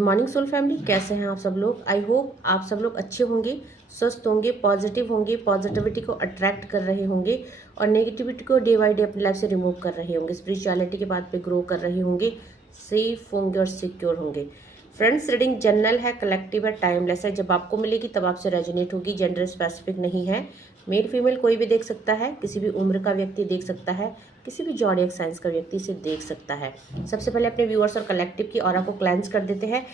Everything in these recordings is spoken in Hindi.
मॉर्निंग सोल फैमिली, कैसे हैं आप सब लोग। आई होप आप सब लोग अच्छे होंगे, स्वस्थ होंगे, पॉजिटिव होंगे, पॉजिटिविटी को अट्रैक्ट कर रहे होंगे और नेगेटिविटी को डे बाय डे अपनी लाइफ से रिमूव कर रहे होंगे, स्पिरिचुअलिटी के बात पे ग्रो कर रहे होंगे, सेफ होंगे और सिक्योर होंगे। फ्रेंड्स, रीडिंग जनरल है, कलेक्टिव है, टाइमलेस है। जब आपको मिलेगी तब आपसे रेजोनेट होगी। जेंडर स्पेसिफिक नहीं है, मेल फीमेल कोई भी देख सकता है, किसी भी उम्र का व्यक्ति देख सकता है, किसी भी जॉडियक साइंस का व्यक्ति इसे देख सकता है। सबसे पहले अपने व्यूअर्स और कलेक्टिव की ऑरा को क्लेंस कर देते हैं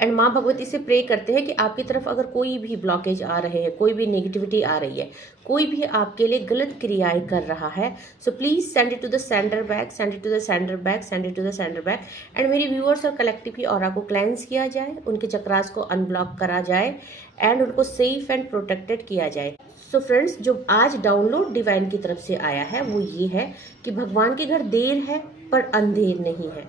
एंड माँ भगवती से प्रे करते हैं कि आपकी तरफ अगर कोई भी ब्लॉकेज आ रहे हैं, कोई भी नेगेटिविटी आ रही है, कोई भी आपके लिए गलत क्रियाएं कर रहा है, so please send it to the sender back, send it to the sender back, send it to the sender back. And मेरे व्यूअर्स और कलेक्टिव की ऑरा को क्लेंस किया जाए, उनके चक्रास को अनब्लॉक करा जाए एंड उनको सेफ एंड प्रोटेक्टेड किया जाए। सो फ्रेंड्स, जो आज डाउनलोड डिवाइन की तरफ से आया है वो ये है कि भगवान के घर देर है पर अंधेर नहीं है।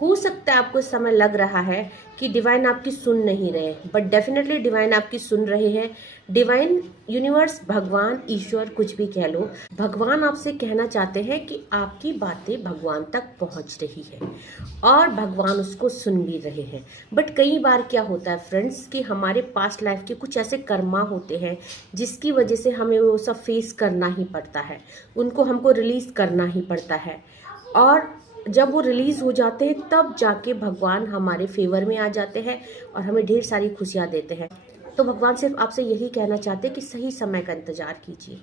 हो सकता है आपको इस समय लग रहा है कि डिवाइन आपकी सुन नहीं रहे, बट डेफिनेटली डिवाइन आपकी सुन रहे हैं। डिवाइन, यूनिवर्स, भगवान, ईश्वर, कुछ भी कह लो, भगवान आपसे कहना चाहते हैं कि आपकी बातें भगवान तक पहुंच रही है और भगवान उसको सुन भी रहे हैं। बट कई बार क्या होता है फ्रेंड्स कि हमारे पास्ट लाइफ के कुछ ऐसे कर्मा होते हैं जिसकी वजह से हमें वो सब फेस करना ही पड़ता है, उनको हमको रिलीज करना ही पड़ता है। और जब वो रिलीज हो जाते हैं तब जाके भगवान हमारे फेवर में आ जाते हैं और हमें ढेर सारी खुशियाँ देते हैं। तो भगवान सिर्फ आपसे यही कहना चाहते हैं कि सही समय का इंतजार कीजिए।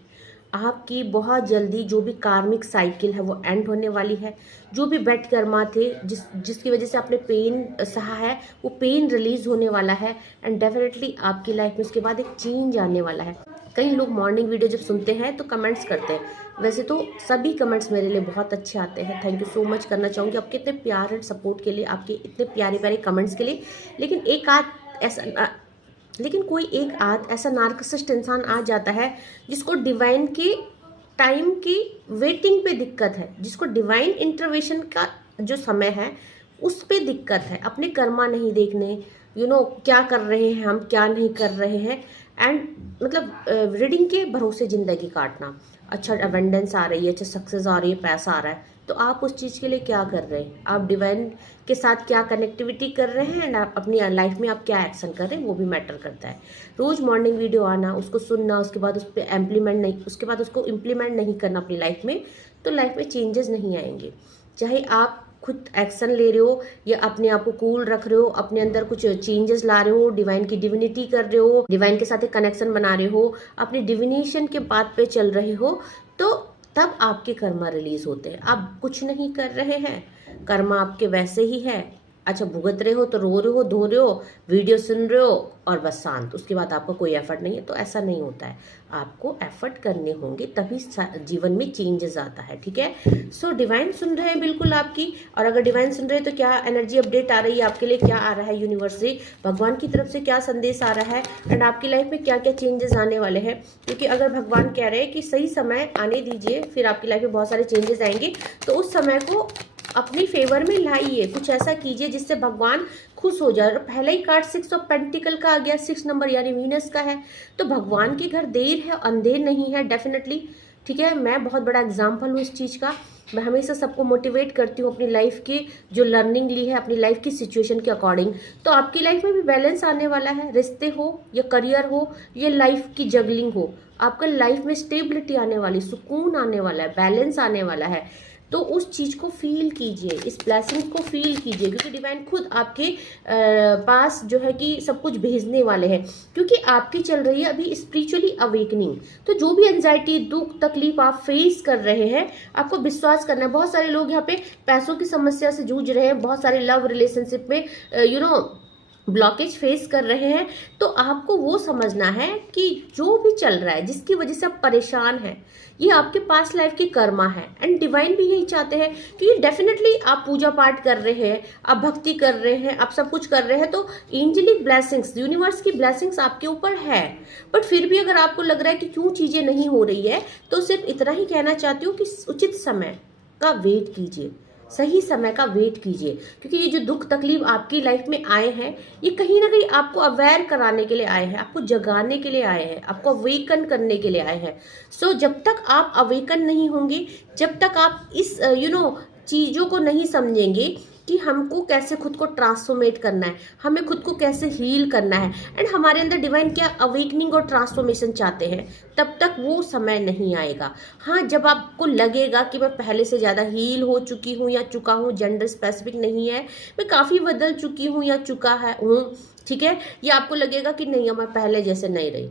आपकी बहुत जल्दी जो भी कार्मिक साइकिल है वो एंड होने वाली है। जो भी बैड कर्मा थे, जिसकी वजह से आपने पेन सहा है, वो पेन रिलीज होने वाला है एंड डेफिनेटली आपकी लाइफ में उसके बाद एक चेंज आने वाला है। कई लोग मॉर्निंग वीडियो जब सुनते हैं तो कमेंट्स करते हैं, वैसे तो सभी कमेंट्स मेरे लिए बहुत अच्छे आते हैं। थैंक यू सो मच करना चाहूँगी आपके इतने प्यार एंड सपोर्ट के लिए, आपके इतने प्यारे प्यारे कमेंट्स के लिए। लेकिन कोई एक आध ऐसा नार्सिसिस्ट इंसान आ जाता है जिसको डिवाइन के टाइम की वेटिंग पे दिक्कत है, जिसको डिवाइन इंटरवेंशन का जो समय है उस पे दिक्कत है, अपने कर्मा नहीं देखने, क्या कर रहे हैं हम, क्या नहीं कर रहे हैं, एंड मतलब रीडिंग के भरोसे ज़िंदगी काटना। अच्छा अवेंडेंस आ रही है, अच्छा सक्सेस आ रही है, पैसा आ रहा है, तो आप उस चीज़ के लिए क्या कर रहे हैं, आप डिवाइन के साथ क्या कनेक्टिविटी कर रहे हैं एंड आप अपनी लाइफ में आप क्या एक्शन कर रहे हैं, वो भी मैटर करता है। रोज़ मॉर्निंग वीडियो आना, उसको सुनना, उसके बाद उस पर उसको इम्प्लीमेंट नहीं करना अपनी लाइफ में, तो लाइफ में चेंजेस नहीं आएंगे। चाहे आप खुद एक्शन ले रहे हो या अपने आप को कूल रख रहे हो, अपने अंदर कुछ चेंजेस ला रहे हो, डिवाइन की डिविनिटी कर रहे हो, डिवाइन के साथ एक कनेक्शन बना रहे हो, अपनी डिविनेशन के बात पे चल रहे हो, तो तब आपके कर्मा रिलीज होते हैं। आप कुछ नहीं कर रहे हैं, कर्मा आपके वैसे ही है। अच्छा भुगत रहे हो तो रो रहे हो, धो रहे हो, वीडियो सुन रहे हो और बस शांत, उसके बाद आपका कोई एफर्ट नहीं है, तो ऐसा नहीं होता है। आपको एफर्ट करने होंगे तभी जीवन में चेंजेस आता है, ठीक है। सो डिवाइन सुन रहे हैं बिल्कुल आपकी, और अगर डिवाइन सुन रहे हैं तो क्या एनर्जी अपडेट आ रही है आपके लिए, क्या आ रहा है यूनिवर्स से, भगवान की तरफ से क्या संदेश आ रहा है एंड आपकी लाइफ में क्या क्या चेंजेस आने वाले हैं। क्योंकि अगर भगवान कह रहे हैं कि सही समय आने दीजिए, फिर आपकी लाइफ में बहुत सारे चेंजेस आएंगे, तो उस समय को अपनी फेवर में लाइए, कुछ ऐसा कीजिए जिससे भगवान खुश हो जाए। और पहला ही कार्ड 6 ऑफ पेंटिकल का आ गया, 6 नंबर यानी वीनस का है, तो भगवान के घर देर है अंधेर नहीं है डेफिनेटली, ठीक है। मैं बहुत बड़ा एग्जाम्पल हूँ इस चीज़ का। मैं हमेशा सबको मोटिवेट करती हूँ अपनी लाइफ की जो लर्निंग ली है, अपनी लाइफ की सिचुएशन के अकॉर्डिंग। तो आपकी लाइफ में भी बैलेंस आने वाला है, रिश्ते हो या करियर हो या लाइफ की जगलिंग हो, आपका लाइफ में स्टेबिलिटी आने वाली, सुकून आने वाला है, बैलेंस आने वाला है। तो उस चीज़ को फील कीजिए, इस ब्लेसिंग को फील कीजिए, क्योंकि डिवाइन खुद आपके पास जो है कि सब कुछ भेजने वाले हैं। क्योंकि आपकी चल रही है अभी स्पिरिचुअली अवेकनिंग, तो जो भी एंजाइटी, दुख, तकलीफ आप फेस कर रहे हैं, आपको विश्वास करना है। बहुत सारे लोग यहाँ पे पैसों की समस्या से जूझ रहे हैं, बहुत सारे लव रिलेशनशिप में ब्लॉकेज फेस कर रहे हैं, तो आपको वो समझना है कि जो भी चल रहा है, जिसकी वजह से आप परेशान हैं, ये आपके पास लाइफ की कर्मा है एंड डिवाइन भी यही चाहते हैं कि डेफिनेटली आप पूजा पाठ कर रहे हैं, आप भक्ति कर रहे हैं, आप सब कुछ कर रहे हैं, तो एंजेलिक ब्लेसिंग्स, यूनिवर्स की ब्लेसिंग्स आपके ऊपर है। बट फिर भी अगर आपको लग रहा है कि क्यों चीजें नहीं हो रही है, तो सिर्फ इतना ही कहना चाहती हूँ कि उचित समय का वेट कीजिए, सही समय का वेट कीजिए। क्योंकि ये जो दुख तकलीफ आपकी लाइफ में आए हैं, ये कहीं ना कहीं आपको अवेयर कराने के लिए आए हैं, आपको जगाने के लिए आए हैं, आपको अवेकन करने के लिए आए हैं। सो जब तक आप अवेकन नहीं होंगे, जब तक आप इस चीज़ों को नहीं समझेंगे कि हमको कैसे खुद को ट्रांसफॉर्मेट करना है, हमें खुद को कैसे हील करना है, एंड हमारे अंदर डिवाइन क्या अवेकनिंग और ट्रांसफॉर्मेशन चाहते हैं, तब तक वो समय नहीं आएगा। हाँ, जब आपको लगेगा कि मैं पहले से ज़्यादा हील हो चुकी हूँ या चुका हूँ, जेंडर स्पेसिफिक नहीं है, मैं काफ़ी बदल चुकी हूँ या चुका है हूँ, ठीक है, या आपको लगेगा कि नहीं मैं पहले जैसे नहीं रही,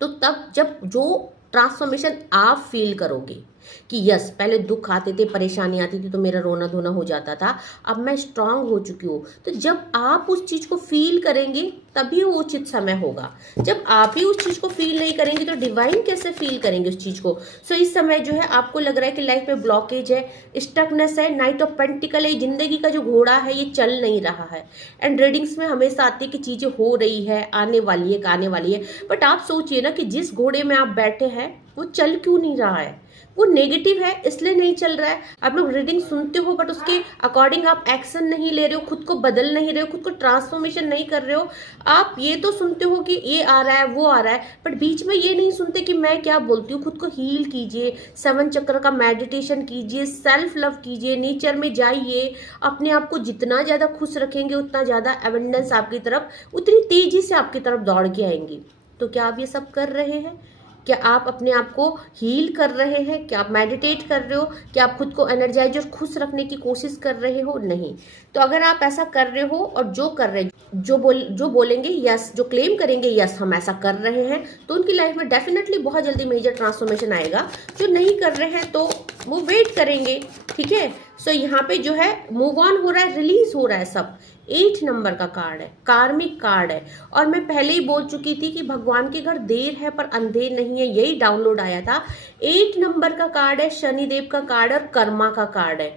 तो तब जब जो ट्रांसफॉर्मेशन आप फील करोगे कि यस पहले दुख आते थे, परेशानी आती थी तो मेरा रोना धोना हो जाता था, अब मैं स्ट्रांग हो चुकी हूँ, तो जब आप उस चीज़ को फील करेंगे तभी वो उचित समय होगा। जब आप ही उस चीज़ को फील नहीं करेंगे तो डिवाइन कैसे फील करेंगे उस चीज़ को। सो इस समय जो है आपको लग रहा है कि लाइफ में ब्लॉकेज है, स्टकनेस है, नाइट ऑफ पेंटिकल है, जिंदगी का जो घोड़ा है ये चल नहीं रहा है, एंड रीडिंग्स में हमेशा आती है कि चीज़ें हो रही है, आने वाली है, आने वाली है, बट आप सोचिए ना कि जिस घोड़े में आप बैठे हैं वो चल क्यों नहीं रहा है, वो नेगेटिव है इसलिए नहीं चल रहा है। आप लोग रीडिंग सुनते हो बट उसके अकॉर्डिंग आप एक्शन नहीं ले रहे हो, खुद को बदल नहीं रहे हो, खुद को ट्रांसफॉर्मेशन नहीं कर रहे हो। आप ये तो सुनते हो कि ये आ रहा है वो आ रहा है, बट बीच में ये नहीं सुनते कि मैं क्या बोलती हूँ। खुद को हील कीजिए, 7 चक्र का मेडिटेशन कीजिए, सेल्फ लव कीजिए, नेचर में जाइए। अपने आप को जितना ज़्यादा खुश रखेंगे उतना ज़्यादा एबंडेंस आपकी तरफ, उतनी तेजी से आपकी तरफ दौड़ के आएंगी। तो क्या आप ये सब कर रहे हैं? क्या आप अपने आप को हील कर रहे हैं? क्या आप मेडिटेट कर रहे हो? क्या आप खुद को एनर्जाइज और खुश रखने की कोशिश कर रहे हो? नहीं। तो अगर आप ऐसा कर रहे हो और जो कर रहे जो बोलेंगे यस, जो क्लेम करेंगे यस हम ऐसा कर रहे हैं, तो उनकी लाइफ में डेफिनेटली बहुत जल्दी मेजर ट्रांसफॉर्मेशन आएगा। जो नहीं कर रहे हैं तो वो वेट करेंगे, ठीक है। सो यहाँ पे जो है मूव ऑन हो रहा है, रिलीज हो रहा है सब। 8 नंबर का कार्ड है, कार्मिक कार्ड है, और मैं पहले ही बोल चुकी थी कि भगवान के घर देर है पर अंधेर नहीं है, यही डाउनलोड आया था। 8 नंबर का कार्ड है, शनिदेव का कार्ड और कर्मा का कार्ड है।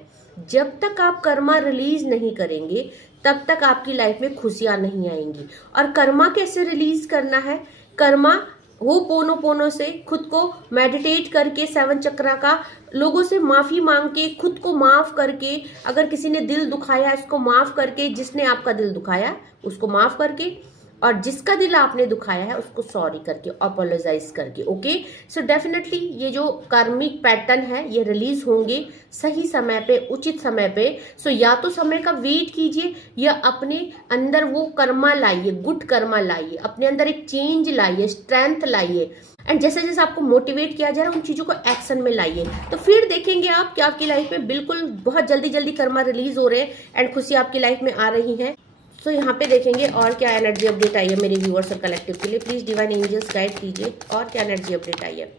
जब तक आप कर्मा रिलीज नहीं करेंगे तब तक आपकी लाइफ में खुशियां नहीं आएंगी। और कर्मा कैसे रिलीज करना है? कर्मा हो पोनो पोनो से खुद को मेडिटेट करके, 7 चक्रा का, लोगों से माफ़ी मांग के, खुद को माफ़ करके, अगर किसी ने दिल दुखाया उसको माफ़ करके, जिसने आपका दिल दुखाया उसको माफ़ करके, और जिसका दिल आपने दुखाया है उसको सॉरी करके, अपोलोजाइज करके। ओके, सो डेफिनेटली ये जो कार्मिक पैटर्न है ये रिलीज होंगे सही समय पे, उचित समय पे। सो या तो समय का वेट कीजिए या अपने अंदर वो कर्मा लाइए, गुड कर्मा लाइए, अपने अंदर एक चेंज लाइए, स्ट्रेंथ लाइए, एंड जैसे जैसे आपको मोटिवेट किया जा रहा है उन चीज़ों को एक्शन में लाइए। तो फिर देखेंगे आप कि आपकी लाइफ में बिल्कुल बहुत जल्दी जल्दी कर्मा रिलीज हो रहे हैं एंड खुशी आपकी लाइफ में आ रही है। तो यहाँ पे देखेंगे और क्या एनर्जी अपडेट आई है मेरे व्यूअर्स और कलेक्टिव के लिए। प्लीज डिवाइन एंजल्स गाइड कीजिए और क्या एनर्जी अपडेट आई है।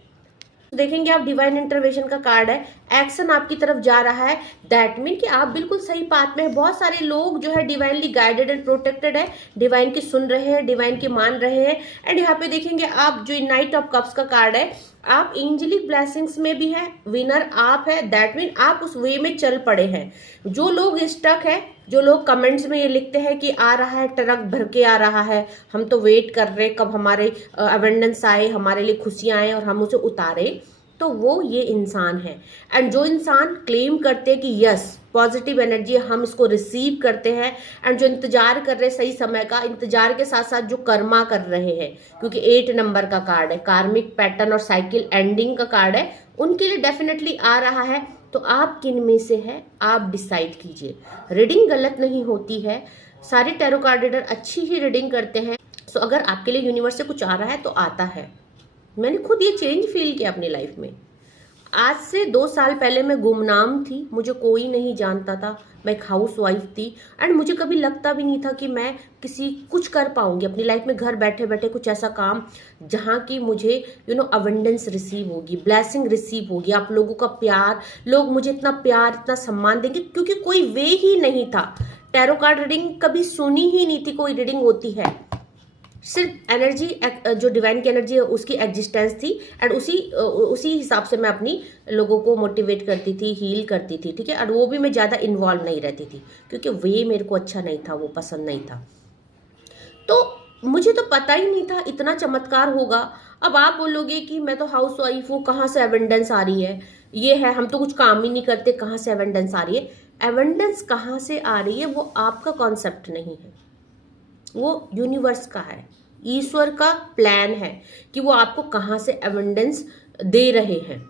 देखेंगे आप डिवाइन इंटरवेंशन का कार्ड है, एक्शन आपकी तरफ जा रहा है। दैट मीन कि आप बिल्कुल सही पाथ में है। बहुत सारे लोग जो है डिवाइनली गाइडेड एंड प्रोटेक्टेड है, डिवाइन की सुन रहे हैं, डिवाइन की मान रहे हैं। एंड यहाँ पे देखेंगे आप जो नाइट ऑफ कप्स का कार्ड है, आप एंजेलिक ब्लेसिंग्स में भी है, विनर आप है। दैट मीन आप उस वे में चल पड़े हैं। जो लोग स्टक है, जो लोग कमेंट्स में ये लिखते हैं कि आ रहा है, ट्रक भर के आ रहा है, हम तो वेट कर रहे कब हमारे अबंडेंस आए, हमारे लिए खुशियां आए और हम उसे उतारे, तो वो ये इंसान है। एंड जो इंसान क्लेम करते हैं कि यस पॉजिटिव एनर्जी हम इसको रिसीव करते हैं, एंड जो इंतजार कर रहे हैं सही समय का, इंतजार के साथ साथ जो कर्मा कर रहे हैं, क्योंकि 8 नंबर का कार्ड है, कार्मिक पैटर्न और साइकिल एंडिंग का कार्ड है, उनके लिए डेफिनेटली आ रहा है। तो आप किन में से है आप डिसाइड कीजिए। रीडिंग गलत नहीं होती है, सारे टैरो कार्ड रीडर अच्छी ही रीडिंग करते हैं। सो अगर आपके लिए यूनिवर्स से कुछ आ रहा है तो आता है। मैंने खुद ये चेंज फील किया अपनी लाइफ में। आज से 2 साल पहले मैं गुमनाम थी, मुझे कोई नहीं जानता था, मैं एक हाउस वाइफ थी, एंड मुझे कभी लगता भी नहीं था कि मैं किसी कुछ कर पाऊंगी अपनी लाइफ में, घर बैठे बैठे कुछ ऐसा काम जहाँ की मुझे अबंडेंस रिसीव होगी, ब्लेसिंग रिसीव होगी, आप लोगों का प्यार, लोग मुझे इतना प्यार इतना सम्मान देंगे, क्योंकि कोई वे ही नहीं था। टैरो कार्ड रीडिंग कभी सुनी ही नहीं थी कोई रीडिंग होती है, सिर्फ एनर्जी जो डिवाइन की एनर्जी है उसकी एग्जिस्टेंस थी, एंड उसी हिसाब से मैं अपनी लोगों को मोटिवेट करती थी, हील करती थी, ठीक है। और वो भी मैं ज़्यादा इन्वॉल्व नहीं रहती थी क्योंकि वे मेरे को अच्छा नहीं था, वो पसंद नहीं था। तो मुझे तो पता ही नहीं था इतना चमत्कार होगा। अब आप बोलोगे कि मैं तो हाउस वाइफ हूँ, कहाँ से एबंडेंस आ रही है, ये है, हम तो कुछ काम ही नहीं करते, कहाँ से एबंडेंस आ रही है। एबंडेंस कहाँ से आ रही है वो आपका कॉन्सेप्ट नहीं है, वो यूनिवर्स का है, ईश्वर का प्लान है कि वो आपको कहाँ से एबंडेंस दे रहे हैं,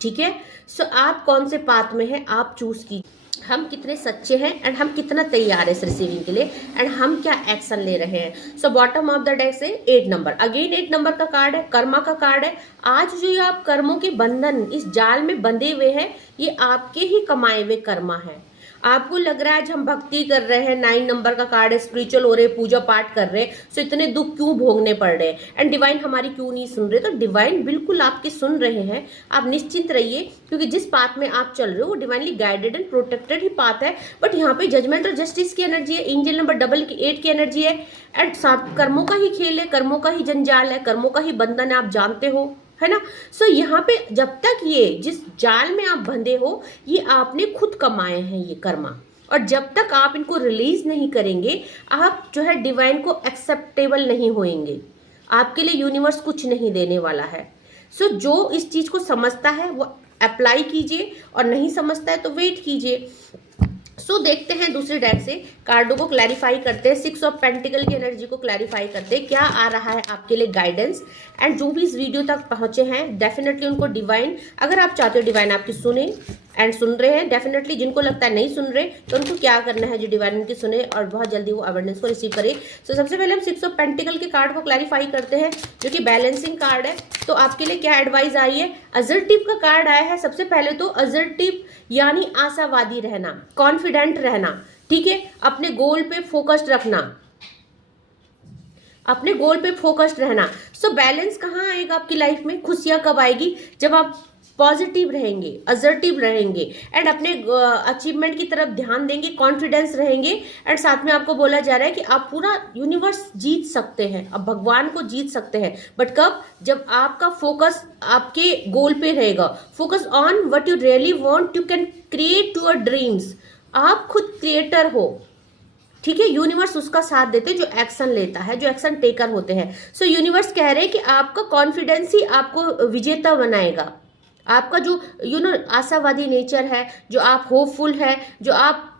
ठीक है। सो आप कौन से पाथ में है आप चूज कीजिए। हम कितने सच्चे हैं एंड हम कितना तैयार है इस रिसीविंग के लिए एंड हम क्या एक्शन ले रहे हैं। So bottom of the deck से 8 नंबर, अगेन 8 नंबर का कार्ड है, कर्मा का कार्ड है। आज जो ये आप कर्मों के बंधन इस जाल में बंधे हुए हैं, ये आपके ही कमाए हुए कर्मा है। आपको लग रहा है आज हम भक्ति कर रहे हैं, 9 नंबर का कार्ड है, स्पिरिचुअल हो रहे, पूजा पाठ कर रहे हैं, सो इतने दुख क्यों भोगने पड़ रहे हैं एंड डिवाइन हमारी क्यों नहीं सुन रहे। तो डिवाइन बिल्कुल आपकी सुन रहे हैं, आप निश्चिंत रहिए, क्योंकि जिस पाथ में आप चल रहे हो वो divinely guided and protected he path है। बट यहाँ पे जजमेंट और जस्टिस की एनर्जी है, एंजल नंबर 8 की एनर्जी है एंड कर्मों का ही खेल है, कर्मों का ही जंजाल है, कर्मों का ही बंधन है, आप जानते हो, है ना। सो यहाँ पे जब तक ये जिस जाल में आप बंधे हो, ये आपने खुद कमाए हैं ये कर्मा, और जब तक आप इनको रिलीज नहीं करेंगे, आप जो है डिवाइन को एक्सेप्टेबल नहीं होंगे, आपके लिए यूनिवर्स कुछ नहीं देने वाला है। सो जो इस चीज को समझता है वो अप्लाई कीजिए, और नहीं समझता है तो वेट कीजिए। सो देखते हैं दूसरे डेक से कार्डों को क्लैरिफाई करते हैं, 6 ऑफ पेंटिकल की एनर्जी को क्लैरिफाई करते हैं, क्या आ रहा है आपके लिए गाइडेंस। एंड जो भी इस वीडियो तक पहुंचे हैं डेफिनेटली उनको डिवाइन, अगर आप चाहते हो डिवाइन आपकी सुने एंड सुन रहे हैं, डेफिनेटली जिनको लगता है नहीं सुन रहे तो उनको क्या करना है, जो डिवाइन उनकी सुने और बहुत जल्दी वो अवेयरनेस को रिसीव करे। सो सबसे पहले हम 6 ऑफ पेंटिकल के कार्ड को क्लैरिफाई करते हैं, जो कि बैलेंसिंग कार्ड है। तो आपके लिए क्या एडवाइस आई है, असर्टिव का कार्ड आया है। सबसे पहले तो असर्टिव यानी आशावादी रहना, कॉन्फिडेंट रहना, ठीक है, अपने गोल पे फोकस्ड रखना, अपने गोल पे फोकस्ड रहना। सो बैलेंस कहाँ आएगा आपकी लाइफ में, खुशियां कब आएगी, जब आप पॉजिटिव रहेंगे, असर्टिव रहेंगे एंड अपने अचीवमेंट की तरफ ध्यान देंगे, कॉन्फिडेंस रहेंगे। एंड साथ में आपको बोला जा रहा है कि आप पूरा यूनिवर्स जीत सकते हैं, आप भगवान को जीत सकते हैं, बट कब, जब आपका फोकस आपके गोल पे रहेगा। Focus on what you really want, you can create your dreams. आप खुद क्रिएटर हो, ठीक है, यूनिवर्स उसका साथ देते जो एक्शन लेता है, जो एक्शन टेकर होते हैं। सो यूनिवर्स कह रहे हैं कि आपका कॉन्फिडेंस ही आपको विजेता बनाएगा, आपका जो आशावादी नेचर है, जो आप होपफुल है, जो आप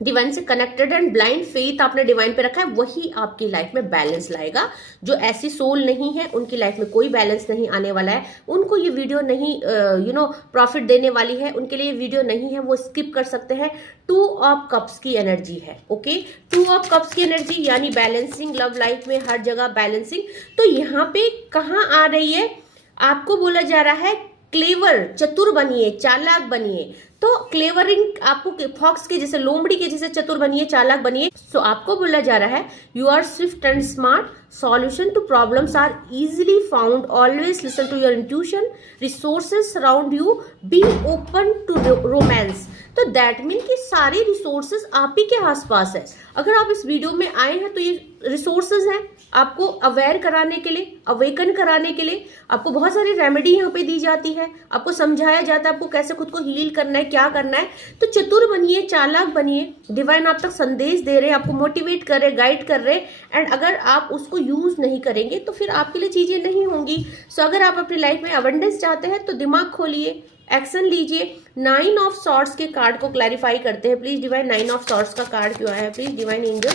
डिवाइन से कनेक्टेड एंड ब्लाइंड फेथ आपने डिवाइन पे रखा है, वही आपकी लाइफ में बैलेंस लाएगा। जो ऐसी सोल नहीं है उनकी लाइफ में कोई बैलेंस नहीं आने वाला है, उनको ये वीडियो नहीं प्रॉफिट देने वाली है, उनके लिए वीडियो नहीं है, वो स्किप कर सकते हैं। 2 ऑफ कप्स की एनर्जी है, ओके, 2 ऑफ कप्स की एनर्जी यानी बैलेंसिंग, लव लाइफ में हर जगह बैलेंसिंग। तो यहाँ पे कहाँ आ रही है, आपको बोला जा रहा है क्लेवर, चतुर बनिए, चालाक बनिए। तो क्लेवरिंग आपको फॉक्स के जैसे, लोमड़ी के जैसे चतुर बनिए, चालाक बनिए। सो आपको बोला जा रहा है you are swift and smart, solution to problems are easily found, always listen to your intuition, resources surround you, be open to romance. तो दैट मीन कि सारे रिसोर्सेज आप ही के आसपास है। अगर आप इस वीडियो में आए हैं तो ये रिसोर्सेज हैं आपको अवेयर कराने के लिए, अवेकन कराने के लिए। आपको बहुत सारी रेमेडी यहाँ पे दी जाती है, आपको समझाया जाता है आपको कैसे खुद को हील करना है, क्या करना है। तो चतुर बनिए, चालाक बनिए, डिवाइन आप तक संदेश दे रहे हैं, आपको मोटिवेट कर रहे, गाइड कर रहे, एंड अगर आप उसको यूज नहीं करेंगे तो फिर आपके लिए चीजें नहीं होंगी। सो अगर आप अपनी लाइफ में अबंडेंस चाहते हैं तो दिमाग खोलिए, एक्शन लीजिए। 9 ऑफ सॉर्ड्स के कार्ड को क्लैरिफाई करते हैं। प्लीज डिवाइन 9 ऑफ सॉर्ड्स का कार्ड क्यों आया है, please divine angel.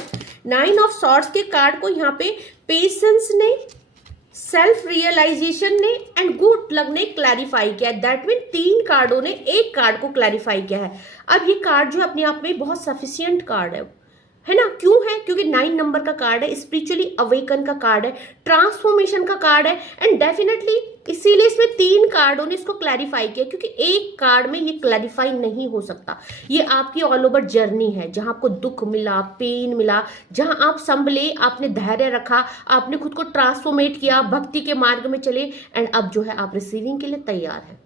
9 of swords के कार्ड को यहाँ पे पेशेंस ने, सेल्फ रियलाइजेशन ने एंड गुड लक ने क्लैरिफाई किया। दैट मीन 3 कार्डों ने एक कार्ड को क्लैरिफाई किया है। अब ये कार्ड जो अपने आप में बहुत सफिशियंट कार्ड है ना। क्यों है, क्योंकि 9 नंबर का कार्ड है, स्पिरिचुअली अवेकन का कार्ड है, ट्रांसफॉर्मेशन का कार्ड है, एंड डेफिनेटली इसीलिए इसमें 3 कार्डों ने इसको क्लैरिफाई किया, क्योंकि एक कार्ड में ये क्लैरिफाई नहीं हो सकता। ये आपकी ऑल ओवर जर्नी है, जहां आपको दुख मिला, पेन मिला, जहां आप संभले, आपने धैर्य रखा, आपने खुद को ट्रांसफॉर्मेट किया, भक्ति के मार्ग में चले, एंड अब जो है आप रिसीविंग के लिए तैयार है।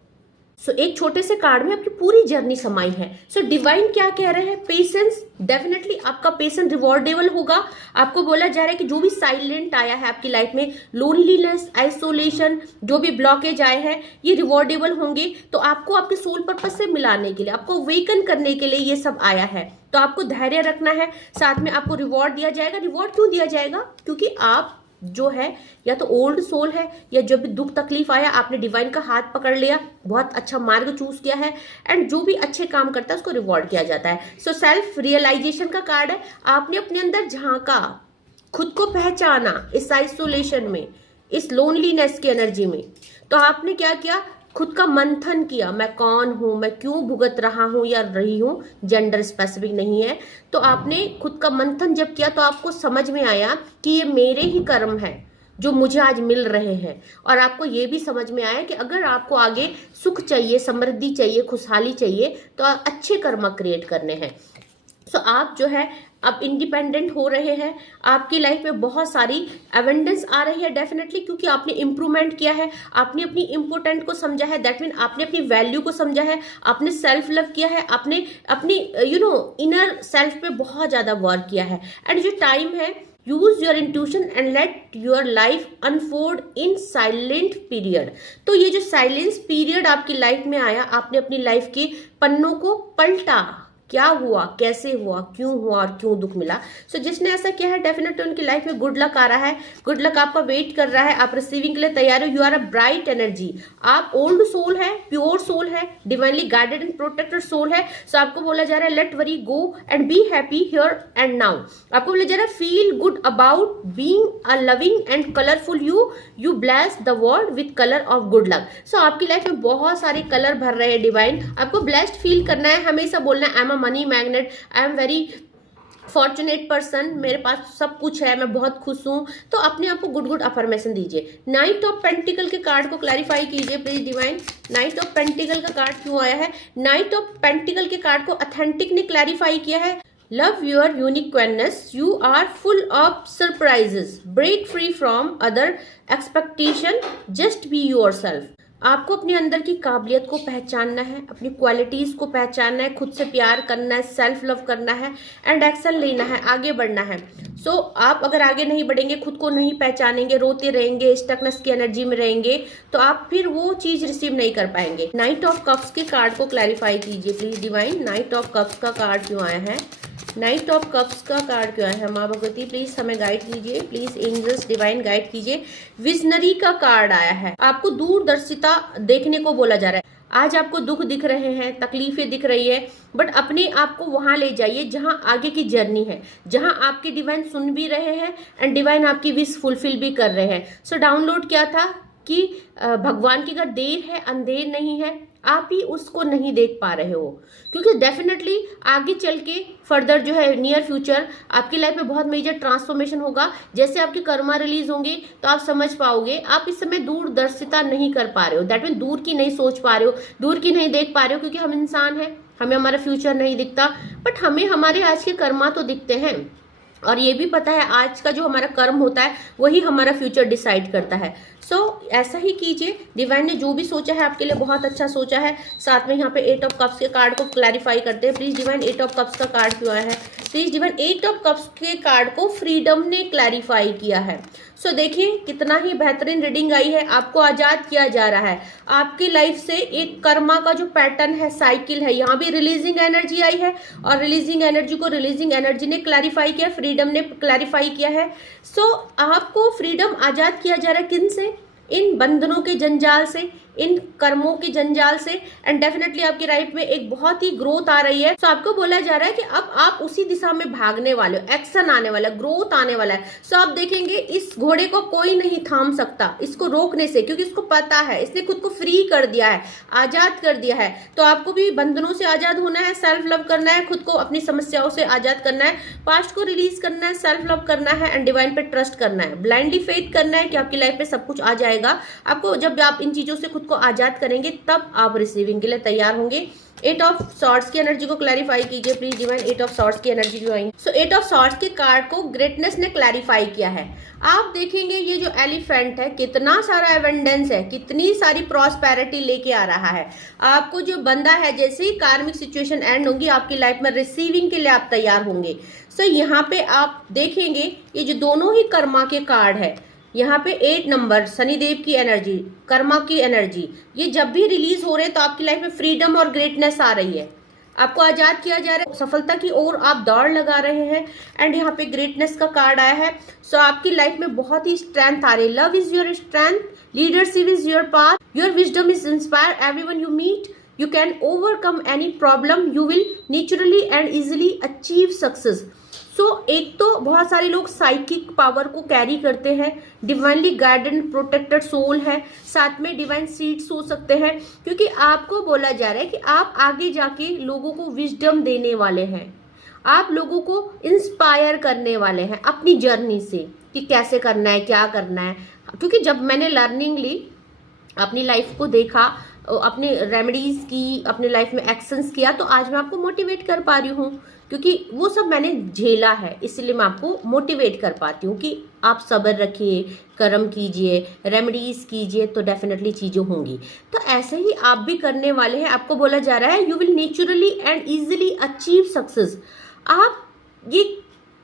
सो एक छोटे से कार्ड में आपकी पूरी जर्नी समाई है। सो डिवाइन क्या कह रहे हैं, पेशेंस, डेफिनेटली आपका पेशेंस रिवॉर्डेबल होगा। आपको बोला जा रहा है कि जो भी साइलेंट आया है आपकी लाइफ में, लोनलीनेस, आइसोलेशन, जो भी ब्लॉकेज आए हैं, ये रिवॉर्डेबल होंगे। तो आपको आपके सोल पर्पस से मिलाने के लिए, आपको वेकन करने के लिए ये सब आया है। तो आपको धैर्य रखना है, साथ में आपको रिवॉर्ड दिया जाएगा। रिवॉर्ड क्यों दिया जाएगा, क्योंकि आप जो है या तो ओल्ड सोल है, या जब भी दुख तकलीफ आया आपने डिवाइन का हाथ पकड़ लिया, बहुत अच्छा मार्ग चूज किया है, एंड जो भी अच्छे काम करता है उसको रिवॉर्ड किया जाता है। सो सेल्फ रियलाइजेशन का कार्ड है, आपने अपने अंदर झांका, खुद को पहचाना इस आइसोलेशन में, इस लोनलीनेस की एनर्जी में। तो आपने क्या किया, खुद का मंथन किया, मैं कौन हूं, मैं क्यों भुगत रहा हूं या रही हूं, जेंडर स्पेसिफिक नहीं है, तो आपने खुद का मंथन जब किया तो आपको समझ में आया कि ये मेरे ही कर्म है जो मुझे आज मिल रहे हैं। और आपको ये भी समझ में आया कि अगर आपको आगे सुख चाहिए, समृद्धि चाहिए, खुशहाली चाहिए, तो अच्छे कर्म क्रिएट करने हैं। सो आप जो है अब इंडिपेंडेंट हो रहे हैं, आपकी लाइफ में बहुत सारी एवेंडेंस आ रही है डेफिनेटली, क्योंकि आपने इंप्रूवमेंट किया है, आपने अपनी इम्पोर्टेंट को समझा है, दैट मीन आपने अपनी वैल्यू को समझा है, आपने सेल्फ लव किया है, आपने अपनी इनर सेल्फ पे बहुत ज्यादा वर्क किया है। एंड जो टाइम है, use your intuition and let your life unfold in silent period. तो ये जो साइलेंस पीरियड आपकी लाइफ में आया, आपने अपनी लाइफ के पन्नों को पलटा, क्या हुआ, कैसे हुआ, क्यों हुआ और क्यों दुख मिला। सो जिसने ऐसा किया है डेफिनेटली उनकी लाइफ में गुड लक आ रहा है, गुड लक आपका वेट कर रहा है, आप रिसीविंग के लिए तैयार हो। You are a bright energy, आप ओल्ड सोल है, प्योर सोल है, divinely guided and protected soul है। सो आपको बोला जा रहा है let worry go and be happy here and now. आपको बोला जा रहा है feel good about being a loving and colourful you bless the world with colour of good luck. So आपकी लाइफ में बहुत सारे कलर भर रहे हैं डिवाइन, आपको ब्लेस्ड फील करना है, हमेशा बोलना है I am money magnet, I am very fortunate person, मेरे पास सब कुछ है, मैं बहुत खुश हूं। तो अपने आप को गुड गुड अफर्मेशन दीजिए। नाइट ऑफ पेंटिकल के कार्ड को क्लैरिफाई कीजिए please divine, knight of pentacle का कार्ड क्यों आया है। नाइट ऑफ पेंटिकल के कार्ड को अथेंटिक ने क्लैरिफाई किया है, love your uniqueness, you are full of surprises, break free from other expectation, just be yourself. आपको अपने अंदर की काबिलियत को पहचानना है, अपनी क्वालिटीज को पहचानना है, खुद से प्यार करना है, सेल्फ लव करना है एंड एक्शन लेना है, आगे बढ़ना है। सो आप अगर आगे नहीं बढ़ेंगे, खुद को नहीं पहचानेंगे, रोते रहेंगे, स्टकनेस की एनर्जी में रहेंगे, तो आप फिर वो चीज रिसीव नहीं कर पाएंगे। नाइट ऑफ कप्स के कार्ड को क्लैरिफाई कीजिए please divine, knight of cups का कार्ड क्यों आया है, नाइट ऑफ कप्स का कार्ड क्यों आया है। माँ भगवती प्लीज हमें गाइड कीजिए, प्लीज एंजल्स डिवाइन गाइड कीजिए। विजनरी का कार्ड आया है, आपको दूरदर्शिता देखने को बोला जा रहा है। आज आपको दुख दिख रहे हैं, तकलीफें दिख रही है, बट अपने आप को वहां ले जाइए जहां आगे की जर्नी है, जहां आपके डिवाइन सुन भी रहे हैं एंड डिवाइन आपकी विश फुलफिल भी कर रहे हैं। सो डाउनलोड क्या था कि भगवान की अगर देर है, अंधेर नहीं है, आप ही उसको नहीं देख पा रहे हो, क्योंकि डेफिनेटली आगे चल के फर्दर जो है नियर फ्यूचर आपकी लाइफ में बहुत मेजर ट्रांसफॉर्मेशन होगा। जैसे आपके कर्मा रिलीज होंगे तो आप समझ पाओगे, आप इस समय दूरदर्शिता नहीं कर पा रहे हो, दैट मीन दूर की नहीं सोच पा रहे हो, दूर की नहीं देख पा रहे हो, क्योंकि हम इंसान हैं, हमें हमारा फ्यूचर नहीं दिखता, बट हमें हमारे आज के कर्मा तो दिखते हैं। और ये भी पता है आज का जो हमारा कर्म होता है वही हमारा फ्यूचर डिसाइड करता है। सो ऐसा ही कीजिए, डिवाइन ने जो भी सोचा है आपके लिए बहुत अच्छा सोचा है। साथ में यहाँ पे 8 ऑफ कप्स के कार्ड को क्लैरिफाई करते हैं प्लीज डिवाइन, 8 ऑफ कप्स का कार्ड क्यों आया है प्लीज डिवाइन। 8 ऑफ कप्स के कार्ड को फ्रीडम ने क्लैरिफाई किया है। सो देखिए कितना ही बेहतरीन रीडिंग आई है, आपको आजाद किया जा रहा है। आपकी लाइफ से एक कर्मा का जो पैटर्न है, साइकिल है, यहाँ भी रिलीजिंग एनर्जी आई है और रिलीजिंग एनर्जी को रिलीजिंग एनर्जी ने क्लैरिफाई किया, फ्रीडम ने क्लैरिफाई किया है। सो आपको फ्रीडम आजाद किया जा रहा है, किन से, इन बंधनों के जंजाल से, इन कर्मों के जंजाल से। एंड डेफिनेटली आपकी लाइफ में एक बहुत ही ग्रोथ आ रही है। सो आपको बोला जा रहा है कि अब आप उसी दिशा में भागने वाले हो, एक्शन आने वाला है, ग्रोथ आने वाला है। सो आप देखेंगे इस घोड़े को कोई नहीं थाम सकता इसको रोकने से, क्योंकि इसको पता है, इसने खुद को फ्री कर दिया है, आजाद कर दिया है। तो आपको भी बंधनों से आजाद होना है, सेल्फ लव करना है, खुद को अपनी समस्याओं से आजाद करना है, पास्ट को रिलीज करना है, सेल्फ लव करना है एंड डिवाइन पे ट्रस्ट करना है, ब्लाइंडली फेथ करना है कि आपकी लाइफ में सब कुछ आ जाएगा। आपको जब आप इन चीजों से खुद को आजाद करेंगे तब आप रिसीविंग के लिए तैयार होंगे। 8 ऑफ सॉर्ड्स की एनर्जी को क्लैरिफाई कीजिए प्लीज डिवाइन, 8 ऑफ सॉर्ड्स की एनर्जी क्यों आई। सो 8 ऑफ सॉर्ड्स के कार्ड को ग्रेटनेस ने क्लैरिफाई किया है। आप देखेंगे ये जो एलिफेंट है कितना सारा एविडेंस है, कितनी सारी प्रॉस्पेरिटी लेके आ रहा है। आपको जो बंदा है, जैसे ही कार्मिक सिचुएशन एंड होगी आपकी लाइफ में रिसीविंग के लिए आप तैयार होंगे। सो यहाँ पे आप देखेंगे ये जो दोनों ही कर्मा के कार्ड है, यहाँ पे 8 नंबर शनिदेव की एनर्जी, कर्मा की एनर्जी, ये जब भी रिलीज हो रहे हैं तो आपकी लाइफ में फ्रीडम और ग्रेटनेस आ रही है, आपको आजाद किया जा रहा है, सफलता की ओर आप दौड़ लगा रहे हैं। एंड यहाँ पे ग्रेटनेस का कार्ड आया है। सो आपकी लाइफ में बहुत ही स्ट्रेंथ आ रही है। Love is your strength, leadership is your path, your wisdom is inspire everyone you meet, you can overcome any problem, you will naturally and easily achieve success। एक तो बहुत सारे लोग साइकिक पावर को कैरी करते हैं, डिवाइनली गाइडेड प्रोटेक्टेड सोल है, साथ में डिवाइन सीड्स हो सकते हैं, क्योंकि आपको बोला जा रहा है कि आप आगे जाके लोगों को विजडम देने वाले हैं, आप लोगों को इंस्पायर करने वाले हैं अपनी जर्नी से कि कैसे करना है, क्या करना है। क्योंकि जब मैंने लर्निंग ली, अपनी लाइफ को देखा, अपने रेमेडीज की, अपने लाइफ में एक्शंस किया, तो आज मैं आपको मोटिवेट कर पा रही हूँ, क्योंकि वो सब मैंने झेला है, इसलिए मैं आपको मोटिवेट कर पाती हूँ कि आप सब्र रखिए, कर्म कीजिए, रेमेडीज कीजिए, तो डेफिनेटली चीज़ें होंगी। तो ऐसे ही आप भी करने वाले हैं। आपको बोला जा रहा है you will naturally and easily achieve success. आप ये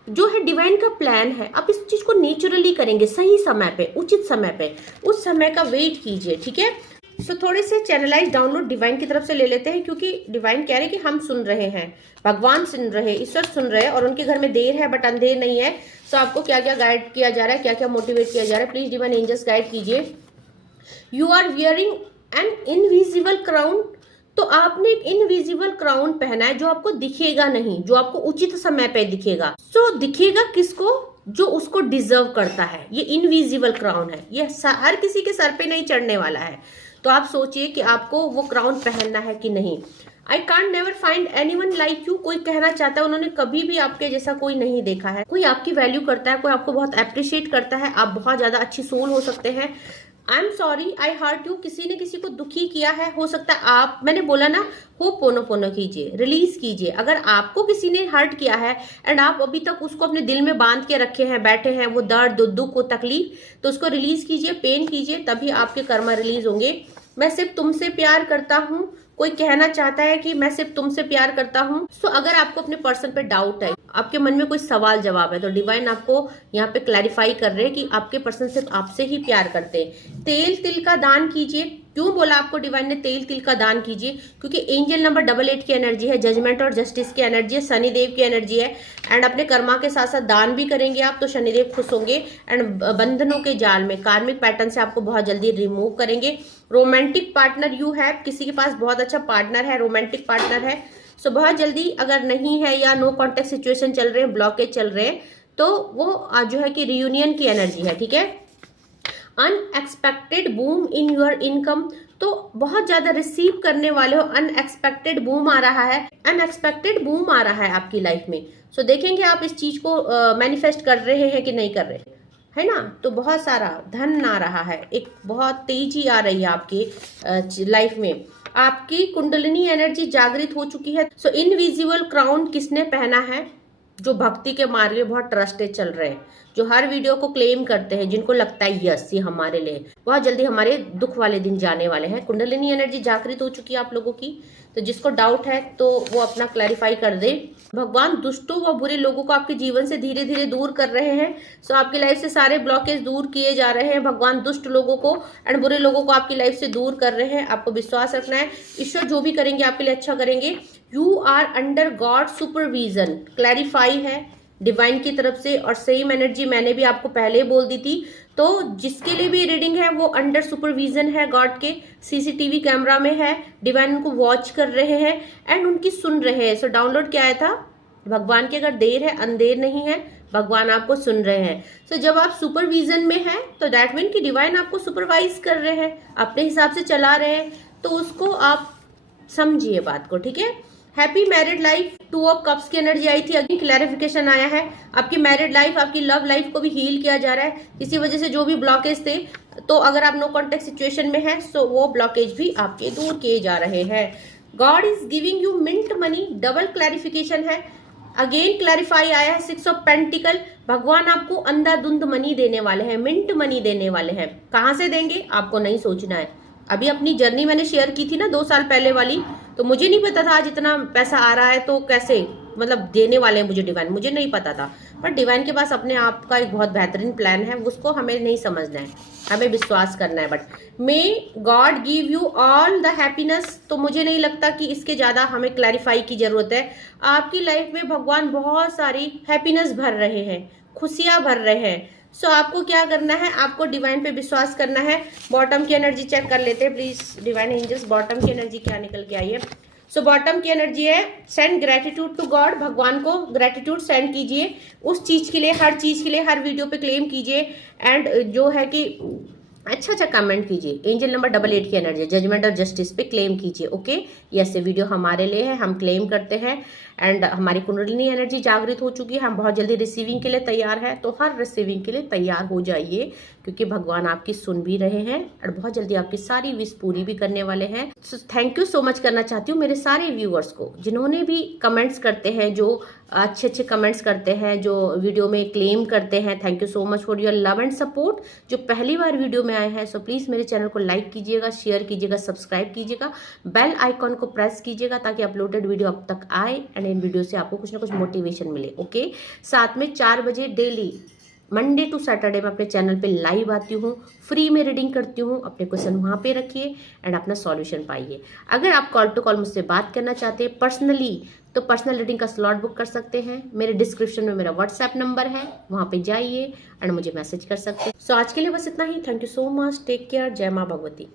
जो है डिवाइन का प्लान है, आप इस चीज़ को नेचुरली करेंगे, सही समय पे, उचित समय पे, उस समय का वेट कीजिए, ठीक है। थोड़े से चैनलाइज डाउनलोड डिवाइन की तरफ से ले लेते हैं, क्योंकि डिवाइन कह रहे हैं कि हम सुन रहे हैं, भगवान सुन रहे हैं, ईश्वर सुन रहे हैं, और उनके घर में देर है बट अंधेर नहीं है। आपको क्या क्या गाइड किया जा रहा है, क्या क्या मोटिवेट किया जा रहा है, प्लीज डिवाइन एंजल्स गाइड कीजिए। You are wearing an invisible crown. तो आपने एक इनविजिबल क्राउन पहना है जो आपको दिखेगा नहीं, जो आपको उचित समय पे दिखेगा। दिखेगा किसको? जो उसको डिजर्व करता है। ये इनविजिबल क्राउन है, ये हर किसी के सर पे नहीं चढ़ने वाला है। तो आप सोचिए कि आपको वो क्राउन पहनना है कि नहीं। I can't never find anyone like you. कोई कहना चाहता है उन्होंने कभी भी आपके जैसा कोई नहीं देखा है। कोई आपकी वैल्यू करता है, कोई आपको बहुत अप्रिशिएट करता है। आप बहुत ज्यादा अच्छी सोल हो सकते हैं। I am sorry I hurt you. किसी ने किसी को दुखी किया है, हो सकता है आप, मैंने बोला ना, हो पोनो पोनो कीजिए, रिलीज कीजिए। अगर आपको किसी ने हर्ट किया है एंड आप अभी तक उसको अपने दिल में बांध के रखे हैं, बैठे हैं, वो दर्द, दुख, वो तकलीफ, तो उसको रिलीज कीजिए, पेन कीजिए, तभी आपके कर्मा रिलीज होंगे। मैं सिर्फ तुमसे प्यार करता हूँ। कोई कहना चाहता है कि मैं सिर्फ तुमसे प्यार करता हूँ। अगर आपको अपने पर्सन पे डाउट है, आपके मन में कोई सवाल जवाब है, तो डिवाइन आपको यहाँ पे क्लैरिफाई कर रहे हैं कि आपके पर्सन सिर्फ आपसे ही प्यार करते हैं। तेल तिल का दान कीजिए। क्यों बोला आपको डिवाइन ने तेल तिल का दान कीजिए? क्योंकि एंजल नंबर 88 की एनर्जी है, जजमेंट और जस्टिस की एनर्जी है, शनिदेव की एनर्जी है। एंड अपने कर्मा के साथ साथ दान भी करेंगे आप, तो शनिदेव खुश होंगे एंड बंधनों के जाल में, कार्मिक पैटर्न से आपको बहुत जल्दी रिमूव करेंगे। Romantic partner you have. किसी के पास बहुत अच्छा पार्टनर है, रोमांटिक पार्टनर है। बहुत जल्दी, अगर नहीं है या नो कॉन्टेक्ट सिचुएशन चल रहे हैं, ब्लॉकेज चल रहे हैं, तो वो जो है कि रियूनियन की एनर्जी है, ठीक है। Unexpected boom in your income. तो बहुत ज्यादा रिसीव करने वाले हो, अनएक्सपेक्टेड बूम आ रहा है, अनएक्सपेक्टेड बूम आ रहा है आपकी लाइफ में। देखेंगे आप इस चीज को मैनिफेस्ट कर रहे हैं कि नहीं कर रहे, है ना। तो बहुत सारा धन आ रहा है, एक बहुत तेजी आ रही है आपकी लाइफ में। आपकी कुंडलिनी एनर्जी जागृत हो चुकी है। इनविजिबल क्राउन किसने पहना है? जो भक्ति के मार्ग में बहुत ट्रस्टेड चल रहे हैं, जो हर वीडियो को क्लेम करते हैं, जिनको लगता है यस ये हमारे लिए, बहुत जल्दी हमारे दुख वाले दिन जाने वाले हैं। कुंडलिनी एनर्जी जागृत हो चुकी है आप लोगों की। तो जिसको डाउट है तो वो अपना क्लैरिफाई कर दे। भगवान दुष्टों व बुरे लोगों को आपके जीवन से धीरे धीरे दूर कर रहे हैं। आपकी लाइफ से सारे ब्लॉकेज दूर किए जा रहे हैं। भगवान दुष्ट लोगों को एंड बुरे लोगों को आपकी लाइफ से दूर कर रहे हैं। आपको विश्वास रखना है, ईश्वर जो भी करेंगे आपके लिए अच्छा करेंगे। You are under God supervision, clarify है डिवाइन की तरफ से। और सेम एनर्जी मैंने भी आपको पहले बोल दी थी। तो जिसके लिए भी रीडिंग है वो अंडर सुपरविजन है गॉड के, सीसीटीवी कैमरा में है, डिवाइन उनको वॉच कर रहे हैं एंड उनकी सुन रहे हैं। डाउनलोड क्या आया था? भगवान की अगर देर है, अंधेर नहीं है, भगवान आपको सुन रहे हैं। जब आप सुपरविजन में हैं तो दैट मीन कि डिवाइन आपको सुपरवाइज कर रहे हैं, अपने हिसाब से चला रहे हैं। तो उसको आप समझिए बात को, ठीक है। Happy married life, 2 of cups की एनर्जी आई थी, अभी क्लैरिफिकेशन आया है। आपकी मैरिड लाइफ, आपकी लव लाइफ को भी हील किया जा रहा है। किसी वजह से जो भी ब्लॉकेज थे, तो अगर आप नो कॉन्टेक्ट सिचुएशन में है तो वो ब्लॉकेज भी आपके दूर किए जा रहे हैं। God is giving you mint money, double clarification है। अगेन क्लैरिफाई आया है 6 ऑफ पेंटिकल। भगवान आपको अंधाधुंध मनी देने वाले हैं, मिंट मनी देने वाले हैं। कहाँ से देंगे आपको नहीं सोचना है। अभी अपनी जर्नी मैंने शेयर की थी ना 2 साल पहले वाली, तो मुझे नहीं पता था आज इतना पैसा आ रहा है, तो कैसे मतलब देने वाले हैं मुझे डिवाइन, मुझे नहीं पता था। पर डिवाइन के पास अपने आप का एक बहुत बेहतरीन प्लान है, उसको हमें नहीं समझना है, हमें विश्वास करना है। But may God give you all the happiness. तो मुझे नहीं लगता कि इसके ज्यादा हमें क्लैरिफाई की जरूरत है। आपकी लाइफ में भगवान बहुत सारी हैप्पीनेस भर रहे हैं, खुशियां भर रहे हैं। आपको क्या करना है? आपको डिवाइन पे विश्वास करना है। बॉटम की एनर्जी चेक कर लेते हैं प्लीज डिवाइन एंजल्स, बॉटम की एनर्जी क्या निकल के आई है। सो बॉटम की एनर्जी है सेंड ग्रेटिट्यूड टू गॉड, भगवान को ग्रेटिट्यूड सेंड कीजिए उस चीज के लिए, हर चीज के लिए, हर वीडियो पे क्लेम कीजिए। एंड जो है कि अच्छा कमेंट कीजिए। एंजल नंबर 88 की एनर्जी जजमेंट और जस्टिस पे क्लेम कीजिए। ओके, यस, ये वीडियो हमारे लिए है, हम क्लेम करते हैं। एंड हमारी कुंडलिनी एनर्जी जागृत हो चुकी है, हम बहुत जल्दी रिसीविंग के लिए तैयार है। तो हर रिसीविंग के लिए तैयार हो जाइए, क्योंकि भगवान आपकी सुन भी रहे हैं और बहुत जल्दी आपकी सारी विश पूरी भी करने वाले हैं। So thank you so much करना चाहती हूँ मेरे सारे व्यूअर्स को, जिन्होंने भी कमेंट्स करते हैं, जो अच्छे अच्छे कमेंट्स करते हैं, जो वीडियो में क्लेम करते हैं। Thank you so much for your love and support. जो पहली बार वीडियो में आए हैं, सो प्लीज़ मेरे चैनल को लाइक कीजिएगा, शेयर कीजिएगा, सब्सक्राइब कीजिएगा, बेल आइकॉन को प्रेस कीजिएगा, ताकि अपलोडेड वीडियो अब तक आए एंड इन वीडियो से आपको कुछ ना कुछ मोटिवेशन मिले। ओके, साथ में 4 बजे डेली मंडे टू सैटरडे मैं अपने चैनल पे लाइव आती हूँ, फ्री में रीडिंग करती हूँ। अपने क्वेश्चन वहाँ पे रखिए एंड अपना सॉल्यूशन पाइए। अगर आप कॉल टू कॉल मुझसे बात करना चाहते हैं पर्सनली, तो पर्सनल रीडिंग का स्लॉट बुक कर सकते हैं। मेरे डिस्क्रिप्शन में मेरा व्हाट्सएप नंबर है, वहाँ पे जाइए एंड मुझे मैसेज कर सकते हैं। सो आज के लिए बस इतना ही। Thank you so much, take care, जय माँ भगवती।